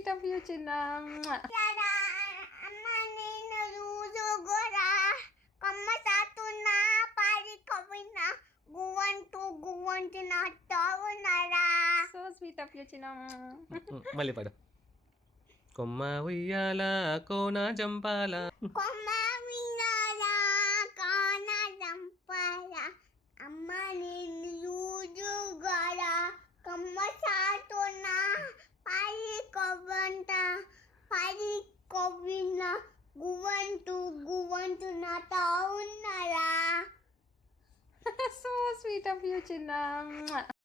Sweet of you చిన్న. అమ్మ నేను రోజు కూడా కమ్మ సాతున్నా పారి కవిన గువ్వంటూ నా తావున్నారా. సో స్వీట్ ఆఫ్ యూ చిన్న. మళ్ళీ పాడు. కొమ్మ ఉయ్యాల కోన జంపాల. కొమ్మ వినాలా కాన చంపాల. అమ్మ నేను రోజు కూడా కమ్మ సాతున్నా పారి కవిన గువ్వంటూ నా తావున్నారా. సో స్వీట్ ఆఫ్ యూ చిన్న.